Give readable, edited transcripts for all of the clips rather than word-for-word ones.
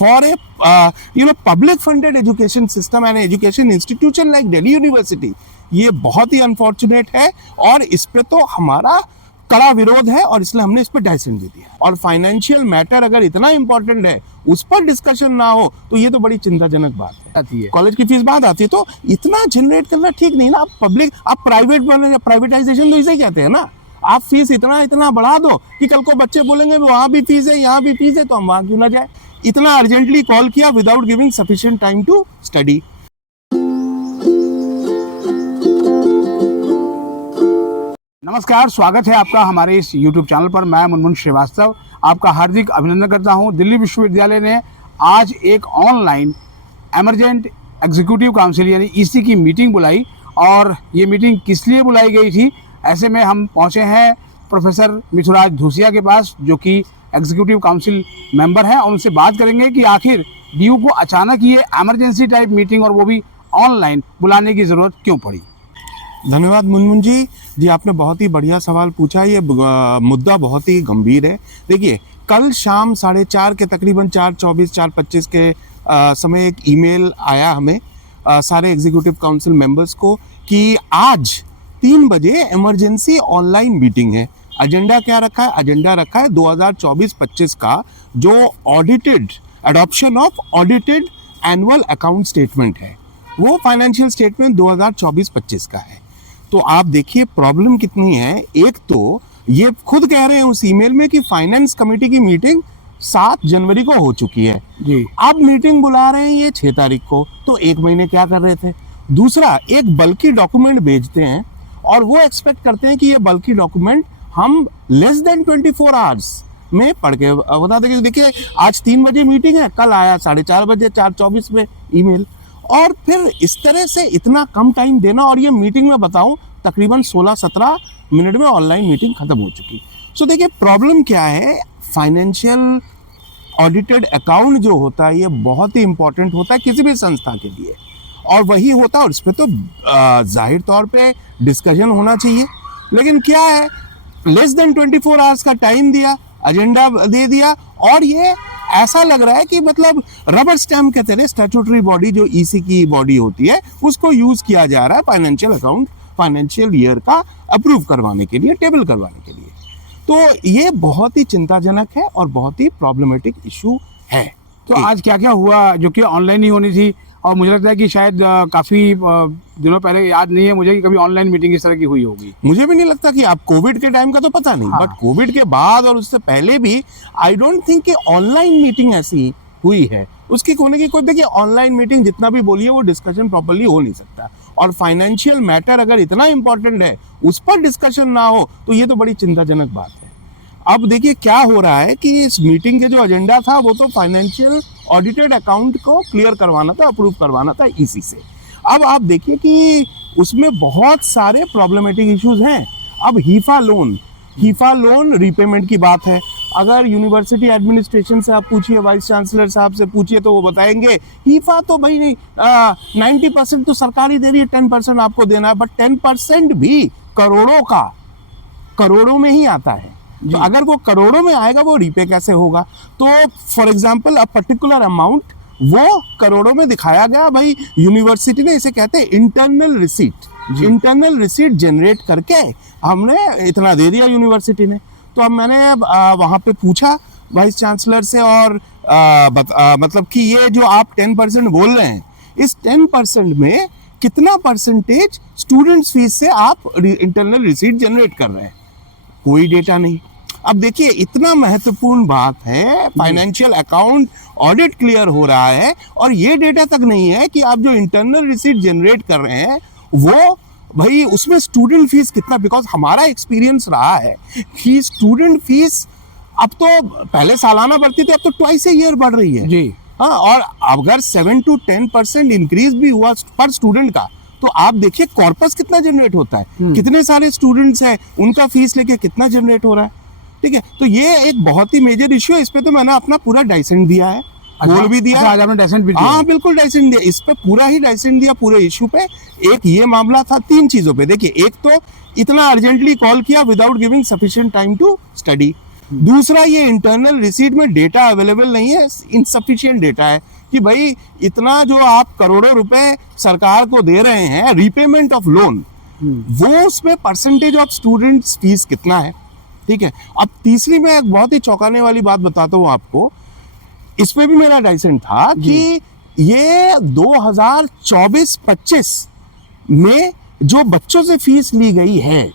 for a public funded education system and education institution like Delhi University, ये बहुत ही unfortunate है और इस पे तो हमारा कड़ा विरोध है और इसलिए हमने इस पर डाइसेंट दे दिया। और फाइनेंशियल मैटर अगर इतना इंपॉर्टेंट है उस पर डिस्कशन ना हो तो ये तो बड़ी चिंताजनक बात है। कॉलेज की फीस बात आती है तो इतना जनरेट करना ठीक नहीं ना। आप पब्लिक, आप प्राइवेट बने, प्राइवेटाइजेशन तो इसे कहते हैं ना। आप फीस इतना बढ़ा दो कि कल को बच्चे बोलेंगे वहां भी फीस है, यहाँ भी फीस है, तो हम वहां क्यों ना जाए। इतना अर्जेंटली कॉल किया without giving sufficient time to study. नमस्कार, स्वागत है आपका हमारे इस YouTube चैनल पर। मैं मुनमुन श्रीवास्तव आपका हार्दिक अभिनंदन करता हूं। दिल्ली विश्वविद्यालय ने आज एक ऑनलाइन एमरजेंट एग्जीक्यूटिव काउंसिल यानी EC की मीटिंग बुलाई। और ये मीटिंग किस लिए बुलाई गई थी, ऐसे में हम पहुंचे हैं प्रोफेसर मिथुराज धूसिया के पास, जो कि एग्जीक्यूटिव काउंसिल मेंबर हैं, और उनसे बात करेंगे कि आखिर DU को अचानक ये एमरजेंसी टाइप मीटिंग और वो भी ऑनलाइन बुलाने की ज़रूरत क्यों पड़ी। धन्यवाद मुनमुन जी। आपने बहुत ही बढ़िया सवाल पूछा। ये मुद्दा बहुत ही गंभीर है। देखिए, कल शाम 4:30 के तकरीबन 4:24 4:25 के समय एक ईमेल आया हमें सारे एग्जीक्यूटिव काउंसिल मेंबर्स को कि आज 3 बजे इमरजेंसी ऑनलाइन मीटिंग है। एजेंडा क्या रखा है? एजेंडा रखा है 2024-25 का जो adoption of audited annual account statement है, वो फाइनेंशियल स्टेटमेंट 2024-25 का है। तो आप देखिए प्रॉब्लम कितनी है। एक तो ये खुद कह रहे हैं उस ईमेल में कि फाइनेंस कमेटी की मीटिंग 7 जनवरी को हो चुकी है जी। अब मीटिंग बुला रहे हैं ये 6 तारीख को, तो 1 महीने क्या कर रहे थे। दूसरा, एक बल्कि डॉक्यूमेंट भेजते हैं और वो एक्सपेक्ट करते हैं कि ये बल्कि डॉक्यूमेंट हम लेस देन 24 आवर्स में पढ़ के बता देंगे। देखिए, आज 3 बजे मीटिंग है, कल आया 4:30 बजे 4:24 में ईमेल। और फिर इस तरह से इतना कम टाइम देना, और ये मीटिंग में बताऊं तकरीबन 16-17 मिनट में ऑनलाइन मीटिंग खत्म हो चुकी। सो देखिए प्रॉब्लम क्या है। फाइनेंशियल ऑडिटेड अकाउंट जो होता है ये बहुत ही इंपॉर्टेंट होता है किसी भी संस्था के लिए, और वही होता है और इस पर तो जाहिर तौर पे डिस्कशन होना चाहिए। लेकिन क्या है, लेस देन 24 आवर्स का टाइम दिया, एजेंडा दे दिया, और ये ऐसा लग रहा है कि मतलब रबर स्टैम्प के तरह स्टैट्यूटरी बॉडी जो EC की बॉडी होती है उसको यूज किया जा रहा है फाइनेंशियल अकाउंट फाइनेंशियल ईयर का अप्रूव करवाने के लिए, टेबल करवाने के लिए। तो ये बहुत ही चिंताजनक है और बहुत ही प्रॉब्लमेटिक इशू है। तो आज क्या क्या हुआ जो कि ऑनलाइन ही होनी थी, और मुझे लगता है कि शायद काफ़ी दिनों पहले, याद नहीं है मुझे कि कभी ऑनलाइन मीटिंग इस तरह की हुई होगी। मुझे भी नहीं लगता कि आप कोविड के टाइम का तो पता नहीं, बट कोविड के बाद और उससे पहले भी आई डोंट थिंक कि ऑनलाइन मीटिंग ऐसी हुई है। उसकी होने की कोई, देखिए ऑनलाइन मीटिंग जितना भी बोलिए वो डिस्कशन प्रॉपर्ली हो नहीं सकता, और फाइनेंशियल मैटर अगर इतना इंपॉर्टेंट है उस पर डिस्कशन ना हो तो ये तो बड़ी चिंताजनक बात है। अब देखिए क्या हो रहा है कि इस मीटिंग के जो एजेंडा था वो तो फाइनेंशियल ऑडिटेड अकाउंट को क्लियर करवाना था, अप्रूव करवाना था EC से। अब आप देखिए कि उसमें बहुत सारे प्रॉब्लमेटिक इश्यूज हैं। अब हीफा लोन रीपेमेंट की बात है। अगर यूनिवर्सिटी एडमिनिस्ट्रेशन से आप पूछिए, वाइस चांसलर साहब से पूछिए, तो वो बताएंगे हीफा तो भाई नहीं, 90% तो सरकार ही दे रही है, 10% आपको देना है, बट 10% भी करोड़ों में ही आता है। तो अगर वो करोड़ों में आएगा वो रीपे कैसे होगा। तो for example a particular amount वो करोड़ों में दिखाया गया, भाई यूनिवर्सिटी ने इसे कहते हैं इंटरनल रिसीट जनरेट करके हमने इतना दे दिया यूनिवर्सिटी ने। तो अब मैंने वहां पे पूछा वाइस चांसलर से, और मतलब कि ये जो आप 10% बोल रहे हैं, इस 10% में कितना परसेंटेज स्टूडेंट्स फीस से आप इंटरनल रिसीट जनरेट कर रहे हैं? कोई डेटा नहीं। अब देखिए इतना महत्वपूर्ण बात है, फाइनेंशियल अकाउंट ऑडिट क्लियर हो रहा है और ये डेटा तक नहीं है कि आप जो इंटरनल रिसीट जनरेट कर रहे हैं वो भाई उसमें स्टूडेंट फीस कितना, बिकॉज हमारा एक्सपीरियंस रहा है कि स्टूडेंट फीस अब तो पहले सालाना बढ़ती थी, अब तो ट्वाइस ए ईयर बढ़ रही है जी। हाँ, और अगर 7 to 10% इंक्रीज भी हुआ पर स्टूडेंट का, तो आप देखिए कॉर्पस कितना जनरेट होता है, कितने सारे स्टूडेंट्स हैं, उनका फीस लेके कितना जनरेट हो रहा है। ठीक है, तो ये एक बहुत ही मेजर इश्यू है। इस पे तो मैंने अपना पूरा डाइसेंट दिया है, बोल भी दिया। आज आपने डाइसेंट भी दिया? हाँ बिल्कुल डाइसेंट दिया, इस पे पूरा ही डाइसेंट दिया पूरे इश्यू पे। एक ये मामला था, 3 चीजों पे। देखिए, एक तो इतना अर्जेंटली कॉल किया without giving sufficient time to study. दूसरा, ये इंटरनल रिसीट में डेटा अवेलेबल नहीं है, इनसफिशिएंट डेटा है कि भाई इतना जो आप करोड़ों रुपए सरकार को दे रहे हैं रीपेमेंट ऑफ लोन, वो उसमें परसेंटेज ऑफ स्टूडेंट्स फीस कितना है। ठीक है। अब तीसरी, मैं एक बहुत ही चौंकाने वाली बात बताता हूँ आपको, इसमें भी मेरा डाइसेंट था कि ये 2024-25 में जो बच्चों से फीस ली गई है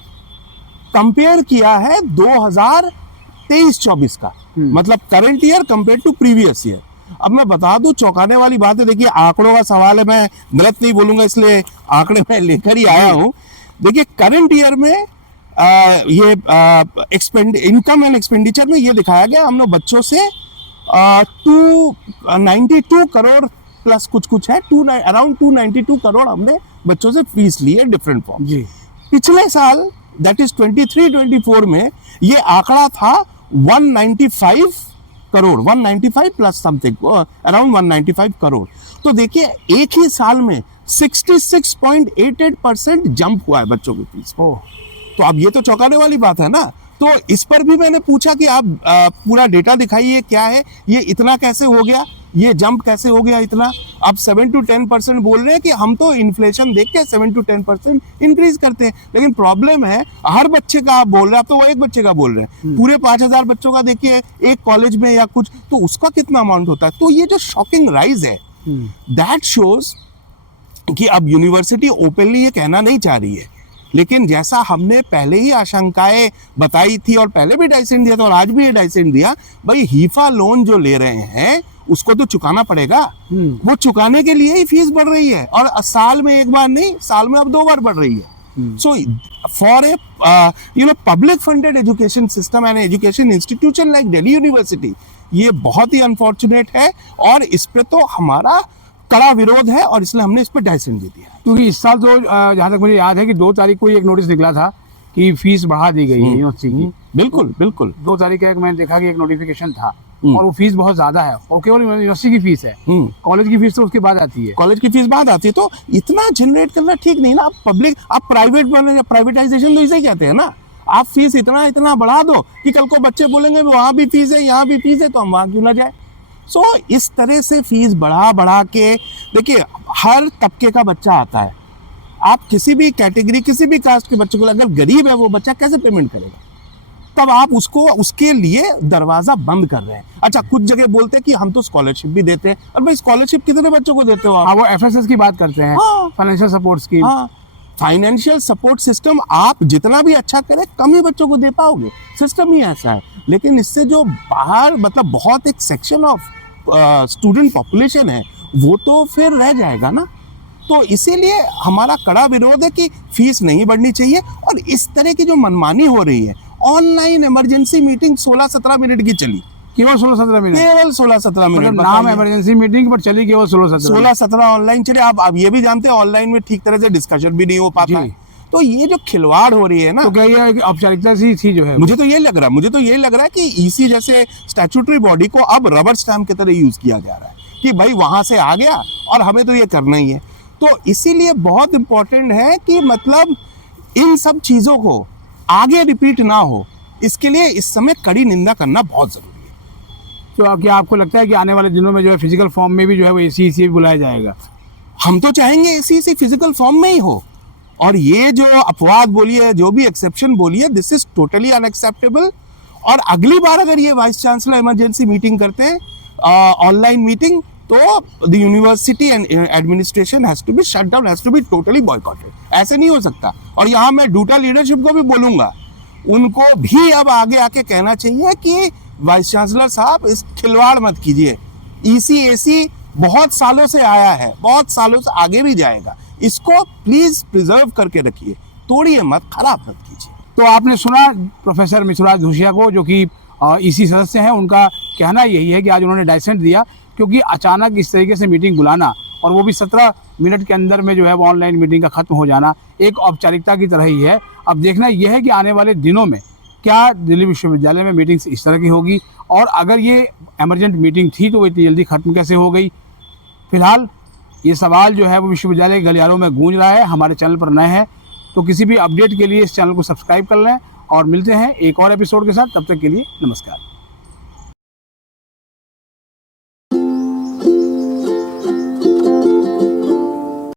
कंपेयर किया है 2023-24 का, मतलब current year compare to previous year. अब मैं बता दूं, चौंकाने वाली बात है, देखिए आंकड़ों का सवाल है, मैं गलत नहीं बोलूंगा इसलिए आंकड़े में लेकर ही आया हूं। देखिए करंट ईयर में ये इनकम एंड एक्सपेंडिचर में ये दिखाया गया, हम लोग बच्चों से 292 करोड़ प्लस कुछ है, अराउंड 292 करोड़ हमने बच्चों से फीस ली है डिफरेंट फॉर्म जी। पिछले साल दैट इज 23-24 में ये आंकड़ा था 195 crore, 195 plus something, around 195 crore. तो देखिए एक ही साल में 66.88% जंप हुआ है बच्चों की फीस। तो अब ये तो चौंकाने वाली बात है ना। तो इस पर भी मैंने पूछा कि आप पूरा डेटा दिखाइए, क्या है ये, इतना कैसे हो गया, ये जंप कैसे हो गया इतना। अब 7 to 10% बोल रहे हैं कि हम तो इन्फ्लेशन देख के 7 to 10% इंक्रीज करते हैं, लेकिन प्रॉब्लम है हर बच्चे का आप बोल रहे हैं, आप तो वो एक बच्चे का बोल रहे हैं, पूरे 5000 बच्चों का देखिए एक कॉलेज में या कुछ, तो उसका कितना अमाउंट होता है। तो ये जो शॉकिंग राइज है दैट शोज कि अब यूनिवर्सिटी ओपनली ये कहना नहीं चाह रही है, लेकिन जैसा हमने पहले ही आशंकाएं बताई थी और पहले भी डाइसेंट दिया था और आज भी ये डाइसेंट दिया, भाई हीफा लोन जो ले रहे हैं उसको तो चुकाना पड़ेगा। वो चुकाने के लिए ही फीस बढ़ रही है, और साल में एक बार नहीं, साल में अब 2 बार बढ़ रही है। So for a public funded education system and education institution like Delhi university, ये बहुत ही अनफॉर्चुनेट है और इस पे तो हमारा कड़ा विरोध है और इसलिए हमने इस पर डाइसेंट दे दिया। क्योंकि इस साल तो जहाँ तक मुझे याद है कि 2 तारीख को एक नोटिस निकला था कि फीस बढ़ा दी गई है यूनिवर्सिटी की। बिल्कुल बिल्कुल 2 तारीख का मैंने देखा कि एक नोटिफिकेशन था और वो फीस बहुत ज्यादा है और केवल यूनिवर्सिटी की फीस है, कॉलेज की फीस तो उसके बाद आती है। कॉलेज की फीस बाद आती है, तो इतना जनरेट करना ठीक नहीं ना। आप पब्लिक, आप प्राइवेट बने, प्राइवेटाइजेशन तो इसे कहते हैं ना। आप फीस इतना बढ़ा दो कि कल को बच्चे बोलेंगे वहां भी फीस है यहाँ भी फीस है, तो हम वहां क्यों ना जाए। सो इस तरह से फीस बढ़ा के, देखिए हर तबके का बच्चा आता है, आप किसी भी कैटेगरी किसी भी कास्ट के बच्चे को, अगर गरीब है वो बच्चा कैसे पेमेंट करेगा, तब आप उसको उसके लिए दरवाजा बंद कर रहे हैं। अच्छा, कुछ जगह बोलते हैं कि हम तो स्कॉलरशिप भी देते हैं, और भाई स्कॉलरशिप कितने बच्चों को देते हो आप? हाँ, वो FSS की बात करते हैं, फाइनेंशियल सपोर्ट स्कीम। हाँ, फाइनेंशियल सपोर्ट सिस्टम आप जितना भी अच्छा करें कम ही बच्चों को दे पाओगे, सिस्टम ही ऐसा है। लेकिन इससे जो बाहर, मतलब बहुत एक सेक्शन ऑफ स्टूडेंट पॉपुलेशन है, वो तो फिर रह जाएगा ना। तो इसीलिए हमारा कड़ा विरोध है कि फीस नहीं बढ़नी चाहिए। और इस तरह की जो मनमानी हो रही है, ऑनलाइन इमरजेंसी मीटिंग 16-17 मिनट की चली, केवल 16-17 मिनट, केवल 16-17 मिनट, नाम इमरजेंसी मीटिंग पर चली केवल 16-17 ऑनलाइन चले। आप ये भी जानते हैं ऑनलाइन में ठीक तरह से डिस्कशन भी नहीं हो पाता है। तो ये जो खिलवाड़ हो रही है ना, तो क्या ये औपचारिकता सी थी जो है? मुझे तो ये लग रहा है कि ईसी जैसे स्टैट्यूटरी बॉडी को अब रबर स्टैम्प की तरह यूज किया जा रहा है कि भाई वहां से आ गया और हमें तो ये करना ही है। तो इसीलिए बहुत इंपॉर्टेंट है कि मतलब इन सब चीजों को आगे रिपीट ना हो, इसके लिए इस समय कड़ी निंदा करना बहुत जरूरी है। तो क्या आपको लगता है कि आने वाले दिनों में जो है फिजिकल फॉर्म में भी जो है वो ACEC बुलाया जाएगा? हम तो चाहेंगे ACEC फिजिकल फॉर्म में ही हो, और ये जो अपवाद बोलिए, जो भी एक्सेप्शन बोलिए, दिस इज टोटली अनएक्सेप्टेबल। और अगली बार अगर ये वाइस चांसलर इमरजेंसी मीटिंग करते हैं, ऑनलाइन मीटिंग, तो the university and administration has to be shut down, has to be totally boycotted. ऐसे नहीं हो सकता। और यहाँ मैं डूटा लीडरशिप को भी बोलूंगा, उनको भी अब आगे आके कहना चाहिए कि वाइस चांसलर साहब इस खिलवाड़ मत कीजिए। ECAC बहुत सालों से आया है, बहुत सालों से आगे भी जाएगा, इसको प्लीज प्रिजर्व करके रखिए, तोड़िए मत, खराब मत कीजिए। तो आपने सुना प्रोफेसर मिश्रा धूसिया को, जो कि EC सदस्य हैं, उनका कहना यही है कि आज उन्होंने डाइसेंट दिया क्योंकि अचानक इस तरीके से मीटिंग बुलाना और वो भी 17 मिनट के अंदर में जो है वो ऑनलाइन मीटिंग का खत्म हो जाना एक औपचारिकता की तरह ही है। अब देखना यह है कि आने वाले दिनों में क्या दिल्ली विश्वविद्यालय में मीटिंग्स इस तरह की होगी, और अगर ये एमरजेंट मीटिंग थी तो वो इतनी जल्दी खत्म कैसे हो गई। फिलहाल ये सवाल जो है वो विश्वविद्यालय के गलियारों में गूंज रहा है। हमारे चैनल पर नए हैं तो किसी भी अपडेट के लिए इस चैनल को सब्सक्राइब कर लें और मिलते हैं एक और एपिसोड के साथ। तब तक के लिए नमस्कार।